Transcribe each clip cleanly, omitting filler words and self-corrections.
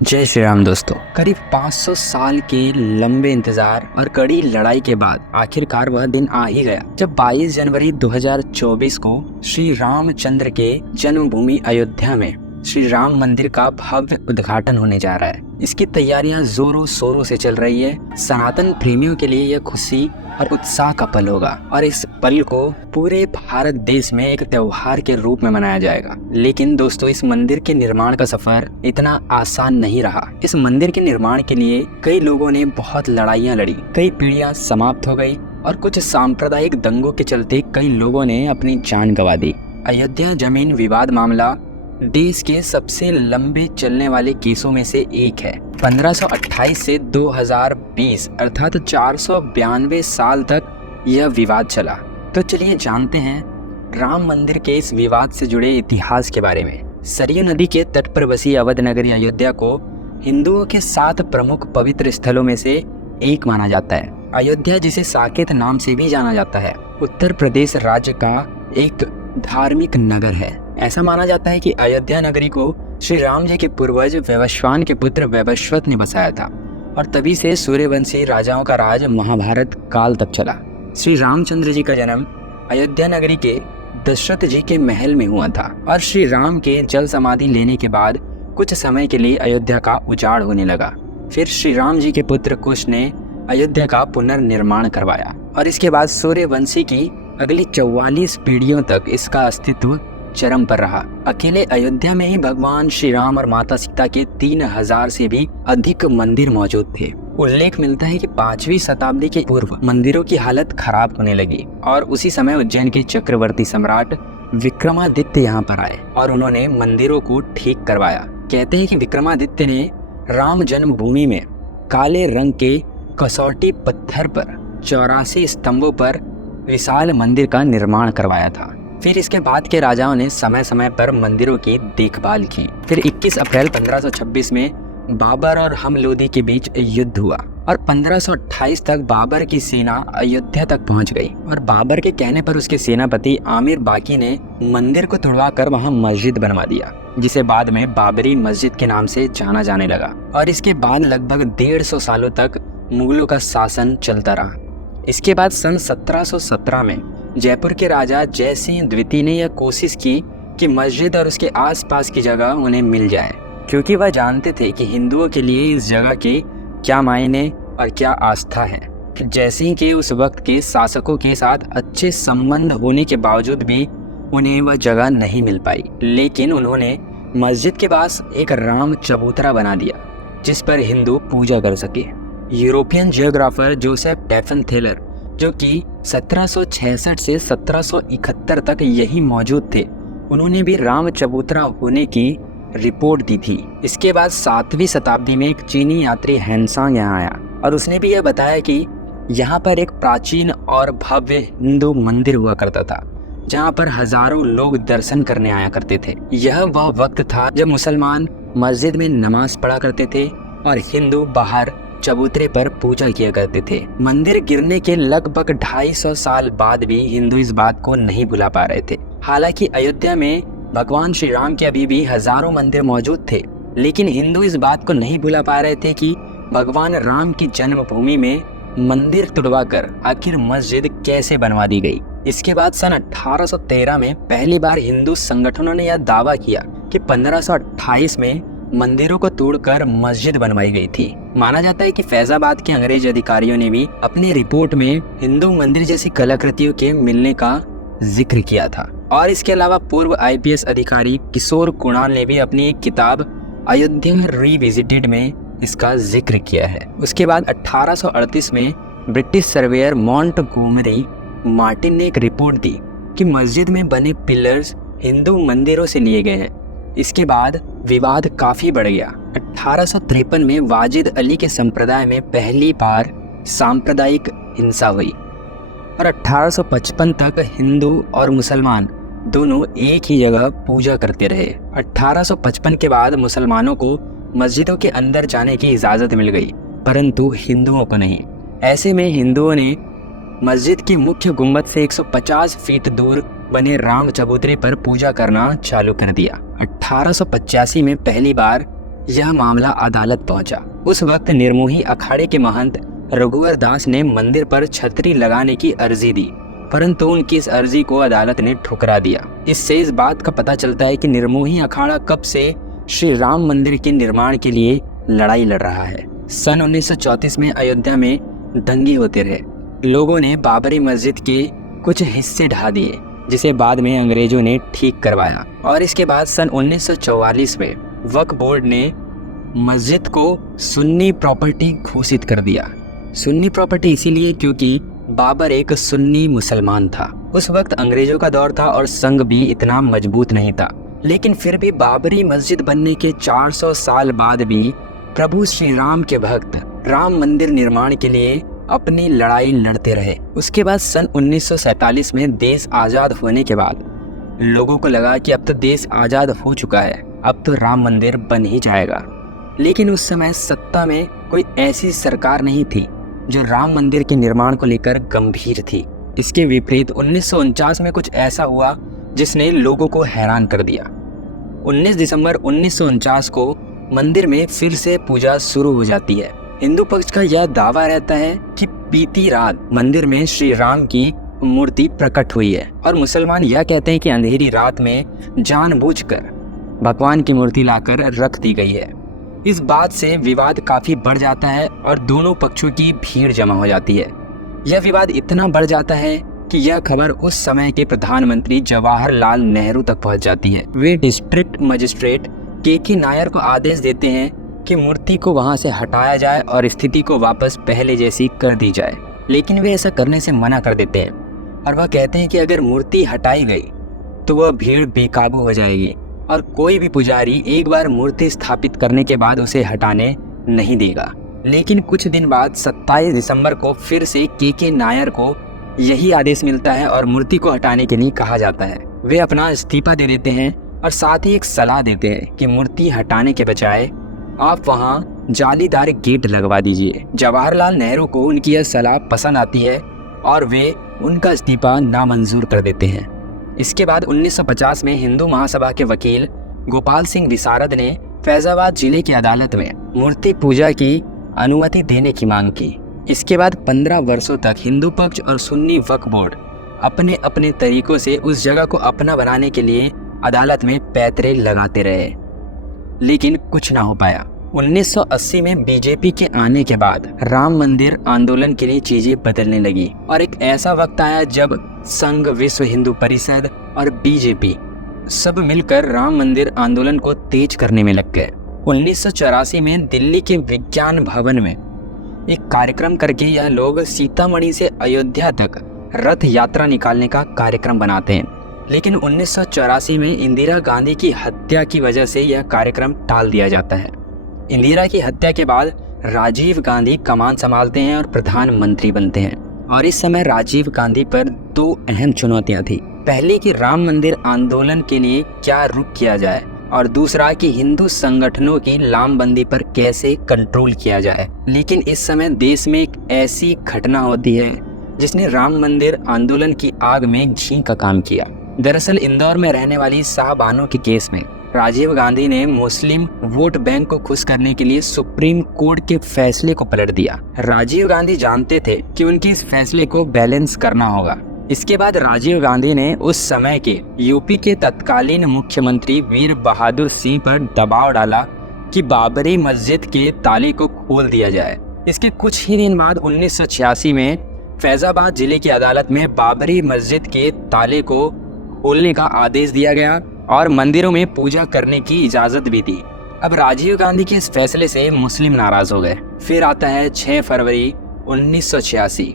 जय श्री राम दोस्तों। करीब 500 साल के लंबे इंतजार और कड़ी लड़ाई के बाद आखिरकार वह दिन आ ही गया जब 22 जनवरी 2024 को श्री रामचंद्र के जन्मभूमि अयोध्या में श्री राम मंदिर का भव्य उद्घाटन होने जा रहा है। इसकी तैयारियां जोरों शोरों से चल रही है। सनातन प्रेमियों के लिए यह खुशी और उत्साह का पल होगा और इस पल को पूरे भारत देश में एक त्योहार के रूप में मनाया जाएगा। लेकिन दोस्तों, इस मंदिर के निर्माण का सफर इतना आसान नहीं रहा। इस मंदिर के निर्माण के लिए कई लोगों ने बहुत लड़ाइयाँ लड़ी, कई पीढ़ियां समाप्त हो गई और कुछ सांप्रदायिक दंगों के चलते कई लोगों ने अपनी जान गंवा दी। अयोध्या जमीन विवाद मामला देश के सबसे लंबे चलने वाले केसों में से एक है। 1528 से 2020 अर्थात 492 साल तक यह विवाद चला। तो चलिए जानते हैं राम मंदिर के इस विवाद से जुड़े इतिहास के बारे में। सरयू नदी के तट पर बसी अवध नगरी अयोध्या को हिंदुओं के 7 प्रमुख पवित्र स्थलों में से एक माना जाता है। अयोध्या, जिसे साकेत नाम से भी जाना जाता है, उत्तर प्रदेश राज्य का एक धार्मिक नगर है। ऐसा माना जाता है कि अयोध्या नगरी को श्री राम जी के पूर्वज वैवस्वान के पुत्र वैवस्वत ने बसाया था और तभी से सूर्यवंशी राजाओं का राज महाभारत काल तक चला। श्री रामचंद्र जी का जन्म अयोध्या नगरी के दशरथ जी के महल में हुआ था और श्री राम के जल समाधि लेने के बाद कुछ समय के लिए अयोध्या का उजाड़ होने लगा। फिर श्री राम जी के पुत्र कुश ने अयोध्या का पुनर्निर्माण करवाया और इसके बाद सूर्यवंशी की अगली 44 पीढ़ियों तक इसका अस्तित्व चरम पर रहा। अकेले अयोध्या में ही भगवान श्री राम और माता सीता के 3000 से भी अधिक मंदिर मौजूद थे। उल्लेख मिलता है कि 5वीं शताब्दी के पूर्व मंदिरों की हालत खराब होने लगी और उसी समय उज्जैन के चक्रवर्ती सम्राट विक्रमादित्य यहाँ पर आए और उन्होंने मंदिरों को ठीक करवाया। कहते हैं कि विक्रमादित्य ने राम जन्मभूमि में काले रंग के कसौटी पत्थर पर 84 स्तंभों पर विशाल मंदिर का निर्माण करवाया था। फिर इसके बाद के राजाओं ने समय समय पर मंदिरों की देखभाल की। फिर 21 अप्रैल 1526 में बाबर और हमलोदी के बीच युद्ध हुआ और 1528 तक बाबर की सेना अयोध्या तक पहुंच गई और बाबर के कहने पर उसके सेनापति आमिर बाकी ने मंदिर को तुड़वाकर वहां मस्जिद बनवा दिया, जिसे बाद में बाबरी मस्जिद के नाम से जाना जाने लगा। और इसके बाद लगभग 150 सालों तक मुगलों का शासन चलता रहा। इसके बाद सन 1717 में जयपुर के राजा जय सिंह द्वितीय ने यह कोशिश की कि मस्जिद और उसके आसपास की जगह उन्हें मिल जाए, क्योंकि वह जानते थे कि हिंदुओं के लिए इस जगह के क्या मायने और क्या आस्था है। जय सिंह के उस वक्त के शासकों के साथ अच्छे संबंध होने के बावजूद भी उन्हें वह जगह नहीं मिल पाई, लेकिन उन्होंने मस्जिद के पास एक राम चबूतरा बना दिया जिस पर हिंदू पूजा कर सके। यूरोपियन जियोग्राफर जोसेफ डेफन थेलर, जो कि 1766 से 1771 तक यही मौजूद थे, उन्होंने भी राम चबूतरा होने की रिपोर्ट दी थी। इसके बाद 7वीं शताब्दी में एक चीनी यात्री हैंसांग यहाँ आया और उसने भी यह बताया कि यहाँ पर एक प्राचीन और भव्य हिंदू मंदिर हुआ करता था जहाँ पर हजारों लोग दर्शन करने आया करते थे। यह वह वक्त था जब मुसलमान मस्जिद में नमाज पढ़ा करते थे और हिंदू बाहर चबूतरे पर पूजा किया करते थे। मंदिर गिरने के लगभग 250 साल बाद भी हिंदू इस बात को नहीं भुला पा रहे थे। हालांकि अयोध्या में भगवान श्री राम के अभी भी हजारों मंदिर मौजूद थे, लेकिन हिंदू इस बात को नहीं भुला पा रहे थे कि भगवान राम की जन्मभूमि में मंदिर तुड़वाकर आखिर मस्जिद कैसे बनवा दी गई। इसके बाद सन 1813 में पहली बार हिंदू संगठनों ने यह दावा किया कि 1528 में मंदिरों को तोड़कर मस्जिद बनवाई गई थी। माना जाता है कि फैजाबाद के अंग्रेज अधिकारियों ने भी अपनी रिपोर्ट में हिंदू मंदिर जैसी कलाकृतियों के मिलने का जिक्र किया था। और इसके अलावा पूर्व IPS अधिकारी किशोर कुणाल ने भी अपनी एक किताब अयोध्या रिविजिटेड में इसका जिक्र किया है। उसके बाद 1838 में ब्रिटिश सर्वेयर मॉन्टगोमरी मार्टिन ने एक रिपोर्ट दी कि मस्जिद में बने पिलर्स हिंदू मंदिरों से लिए गए हैं। इसके बाद विवाद काफी बढ़ गया। 1853 में वाजिद अली के संप्रदाय में पहली बार सांप्रदायिक हिंसा हुई और 1855 तक हिंदू और मुसलमान दोनों एक ही जगह पूजा करते रहे। 1855 के बाद मुसलमानों को मस्जिदों के अंदर जाने की इजाज़त मिल गई, परंतु हिंदुओं को नहीं। ऐसे में हिंदुओं ने मस्जिद की मुख्य गुंबद से 150 फीट दूर बने राम चबूतरे पर पूजा करना चालू कर दिया। 1885 में पहली बार यह मामला अदालत पहुंचा। उस वक्त निर्मोही अखाड़े के महंत रघुवर दास ने मंदिर पर छतरी लगाने की अर्जी दी, परंतु उनकी इस अर्जी को अदालत ने ठुकरा दिया। इससे इस बात का पता चलता है कि निर्मोही अखाड़ा कब से श्री राम मंदिर के निर्माण के लिए लड़ाई लड़ रहा है। सन 1934 में अयोध्या में दंगे होते रहे। लोगों ने बाबरी मस्जिद के कुछ हिस्से ढा दिए, जिसे बाद में अंग्रेजों ने ठीक करवाया। और इसके बाद सन 1944 में वक्फ बोर्ड ने मस्जिद को सुन्नी प्रॉपर्टी घोषित कर दिया। सुन्नी प्रॉपर्टी इसीलिए क्योंकि बाबर एक सुन्नी मुसलमान था। उस वक्त अंग्रेजों का दौर था और संघ भी इतना मजबूत नहीं था, लेकिन फिर भी बाबरी मस्जिद बनने के 400 साल बाद भी प्रभु श्री राम के भक्त राम मंदिर निर्माण के लिए अपनी लड़ाई लड़ते रहे। उसके बाद सन 1947 में देश आज़ाद होने के बाद लोगों को लगा कि अब तो देश आज़ाद हो चुका है, अब तो राम मंदिर बन ही जाएगा। लेकिन उस समय सत्ता में कोई ऐसी सरकार नहीं थी जो राम मंदिर के निर्माण को लेकर गंभीर थी। इसके विपरीत 1949 में कुछ ऐसा हुआ जिसने लोगों को हैरान कर दिया। 19 दिसंबर 1949 को मंदिर में फिर से पूजा शुरू हो जाती है। हिंदू पक्ष का यह दावा रहता है कि बीती रात मंदिर में श्री राम की मूर्ति प्रकट हुई है, और मुसलमान यह कहते हैं कि अंधेरी रात में जानबूझकर भगवान की मूर्ति लाकर रख दी गई है। इस बात से विवाद काफी बढ़ जाता है और दोनों पक्षों की भीड़ जमा हो जाती है। यह विवाद इतना बढ़ जाता है कि यह खबर उस समय के प्रधानमंत्री जवाहरलाल नेहरू तक पहुंच जाती है। वे डिस्ट्रिक्ट मजिस्ट्रेट के नायर को आदेश देते हैं कि मूर्ति को वहां से हटाया जाए और स्थिति को वापस पहले जैसी कर दी जाए, लेकिन वे ऐसा करने से मना कर देते हैं और वह कहते हैं कि अगर मूर्ति हटाई गई तो वह भीड़ बेकाबू हो जाएगी और कोई भी पुजारी एक बार मूर्ति स्थापित करने के बाद उसे हटाने नहीं देगा। लेकिन कुछ दिन बाद 27 दिसंबर को फिर से के नायर को यही आदेश मिलता है और मूर्ति को हटाने के लिए कहा जाता है। वे अपना इस्तीफा दे देते हैं और साथ ही एक सलाह देते हैं कि मूर्ति हटाने के बजाय आप वहाँ जालीदार गेट लगवा दीजिए। जवाहरलाल नेहरू को उनकी यह सलाह पसंद आती है और वे उनका इस्तीफा नामंजूर कर देते हैं। इसके बाद 1950 में हिंदू महासभा के वकील गोपाल सिंह विशारद ने फैजाबाद जिले की अदालत में मूर्ति पूजा की अनुमति देने की मांग की। इसके बाद 15 वर्षों तक हिंदू पक्ष और सुन्नी वक्फ बोर्ड अपने अपने तरीकों से उस जगह को अपना बनाने के लिए अदालत में पैतरे लगाते रहे, लेकिन कुछ ना हो पाया। 1980 में बीजेपी के आने के बाद राम मंदिर आंदोलन के लिए चीजें बदलने लगी और एक ऐसा वक्त आया जब संघ, विश्व हिंदू परिषद और बीजेपी सब मिलकर राम मंदिर आंदोलन को तेज करने में लग गए। 1984 में दिल्ली के विज्ञान भवन में एक कार्यक्रम करके यह लोग सीतामढ़ी से अयोध्या तक रथ यात्रा निकालने का कार्यक्रम बनाते हैं, लेकिन 1984 में इंदिरा गांधी की हत्या की वजह से यह कार्यक्रम टाल दिया जाता है। इंदिरा की हत्या के बाद राजीव गांधी कमान संभालते हैं और प्रधानमंत्री बनते हैं, और इस समय राजीव गांधी पर 2 अहम चुनौतियां थी। पहली कि राम मंदिर आंदोलन के लिए क्या रुख किया जाए, और दूसरा कि हिंदू संगठनों की लामबंदी पर कैसे कंट्रोल किया जाए। लेकिन इस समय देश में एक ऐसी घटना होती है जिसने राम मंदिर आंदोलन की आग में घी का काम किया। दरअसल इंदौर में रहने वाली शाहबानो के केस में राजीव गांधी ने मुस्लिम वोट बैंक को खुश करने के लिए सुप्रीम कोर्ट के फैसले को पलट दिया। राजीव गांधी जानते थे कि उनके इस फैसले को बैलेंस करना होगा। इसके बाद राजीव गांधी ने उस समय के यूपी के तत्कालीन मुख्यमंत्री वीर बहादुर सिंह पर दबाव डाला कि बाबरी मस्जिद के ताले को खोल दिया जाए। इसके कुछ ही दिन बाद 1986 में फैजाबाद जिले की अदालत में बाबरी मस्जिद के ताले को खोलने का आदेश दिया गया और मंदिरों में पूजा करने की इजाजत भी दी। अब राजीव गांधी के इस फैसले से मुस्लिम नाराज हो गए। फिर आता है 6 फरवरी 1986,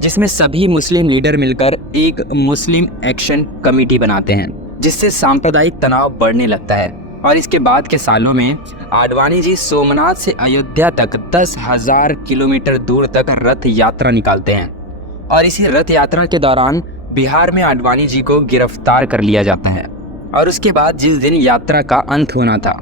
जिसमें सभी मुस्लिम लीडर मिलकर एक मुस्लिम एक्शन कमेटी बनाते हैं, जिससे सांप्रदायिक तनाव बढ़ने लगता है। और इसके बाद के सालों में आडवाणी जी सोमनाथ से अयोध्या तक 10,000 किलोमीटर दूर तक रथ यात्रा निकालते हैं, और इसी रथ यात्रा के दौरान बिहार में आडवाणी जी को गिरफ्तार कर लिया जाता है। और उसके बाद जिस दिन यात्रा का अंत होना था,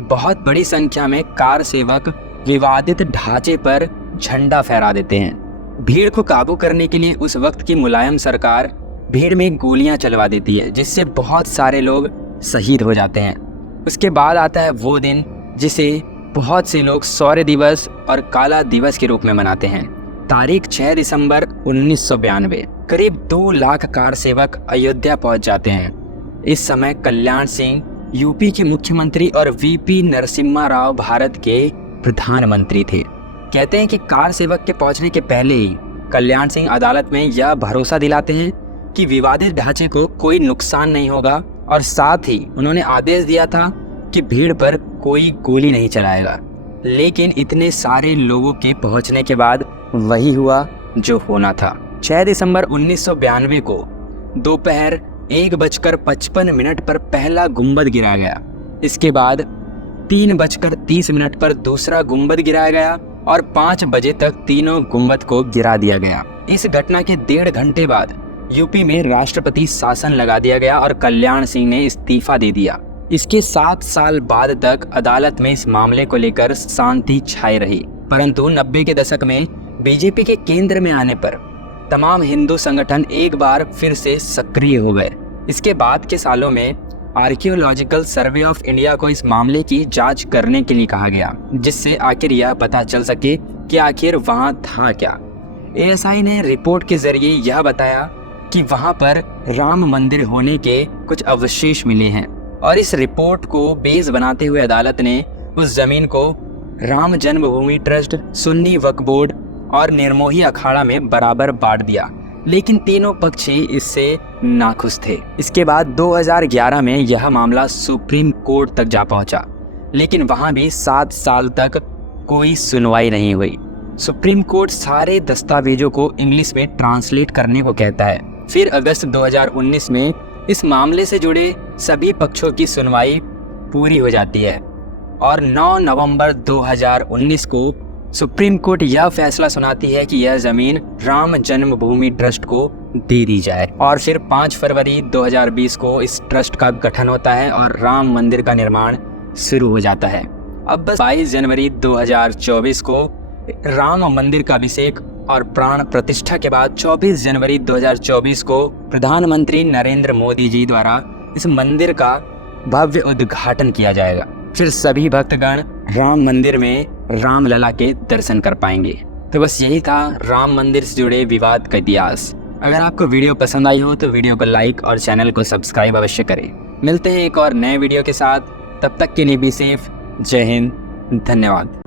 बहुत बड़ी संख्या में कार सेवक विवादित ढांचे पर झंडा फहरा देते हैं। भीड़ को काबू करने के लिए उस वक्त की मुलायम सरकार भीड़ में गोलियां चलवा देती है, जिससे बहुत सारे लोग शहीद हो जाते हैं। उसके बाद आता है वो दिन जिसे बहुत से लोग शौर्य दिवस और काला दिवस के रूप में मनाते हैं। तारीख 6 दिसंबर 1992। करीब 2 लाख कार सेवक अयोध्या पहुंच जाते हैं। इस समय कल्याण सिंह यूपी के मुख्यमंत्री और वीपी नरसिम्हा राव भारत के प्रधानमंत्री थे। कहते हैं कि कार सेवक के पहुंचने के पहले ही कल्याण सिंह अदालत में यह भरोसा दिलाते हैं कि विवादित ढांचे को कोई नुकसान नहीं होगा और साथ ही उन्होंने आदेश दिया था कि भीड़ पर कोई गोली नहीं चलाएगा। लेकिन इतने सारे लोगों के पहुंचने के बाद वही हुआ जो होना था। 6 दिसंबर 1992 को दोपहर 1:55 पर पहला गुंबद गिराया गया। इसके बाद 3:30 पर दूसरा गुंबद गिराया गया और 5 बजे तक तीनों गुंबद को गिरा दिया गया। इस घटना के 1.5 घंटे बाद यूपी में राष्ट्रपति शासन लगा दिया गया और कल्याण सिंह ने इस्तीफा दे दिया। इसके 7 साल बाद तक अदालत में इस मामले को लेकर शांति छाई रही, परंतु 90 के दशक में बीजेपी के केंद्र में आने पर तमाम हिंदू संगठन एक बार फिर से सक्रिय हो गए। इसके बाद के सालों में आर्कियोलॉजिकल सर्वे ऑफ इंडिया को इस मामले की जांच करने के लिए कहा गया, जिससे आखिर यह पता चल सके कि आखिर वहां था क्या। एएसआई ने रिपोर्ट के जरिए यह बताया कि वहां पर राम मंदिर होने के कुछ अवशेष मिले हैं और इस रिपोर्ट को बेस बनाते हुए अदालत ने उस जमीन को राम जन्मभूमि ट्रस्ट, सुन्नी वक्फ बोर्ड और निर्मोही अखाड़ा में बराबर बांट दिया। लेकिन तीनों पक्ष ही इससे नाखुश थे। इसके बाद 2011 में यह मामला सुप्रीम कोर्ट तक जा पहुंचा, लेकिन वहां भी 7 साल तक कोई सुनवाई नहीं हुई। सुप्रीम कोर्ट सारे दस्तावेजों को इंग्लिश में ट्रांसलेट करने को कहता है। फिर अगस्त 2019 में इस मामले से जुड़े सभी पक्षों की सुनवाई पूरी हो जाती है और 9 नवंबर 2019 को सुप्रीम कोर्ट यह फैसला सुनाती है कि यह जमीन राम जन्मभूमि ट्रस्ट को दे दी जाए। और फिर 5 फरवरी 2020 को इस ट्रस्ट का गठन होता है और राम मंदिर का निर्माण शुरू हो जाता है। अब बस 22 जनवरी 2024 को राम मंदिर का अभिषेक और प्राण प्रतिष्ठा के बाद 24 जनवरी 2024 को प्रधानमंत्री नरेंद्र मोदी जी द्वारा इस मंदिर का भव्य उद्घाटन किया जाएगा। फिर सभी भक्तगण राम मंदिर में राम लला के दर्शन कर पाएंगे। तो बस यही था राम मंदिर से जुड़े विवाद का इतिहास। अगर आपको वीडियो पसंद आई हो तो वीडियो को लाइक और चैनल को सब्सक्राइब अवश्य करें। मिलते हैं एक और नए वीडियो के साथ, तब तक के लिए बी सेफ। जय हिंद, धन्यवाद।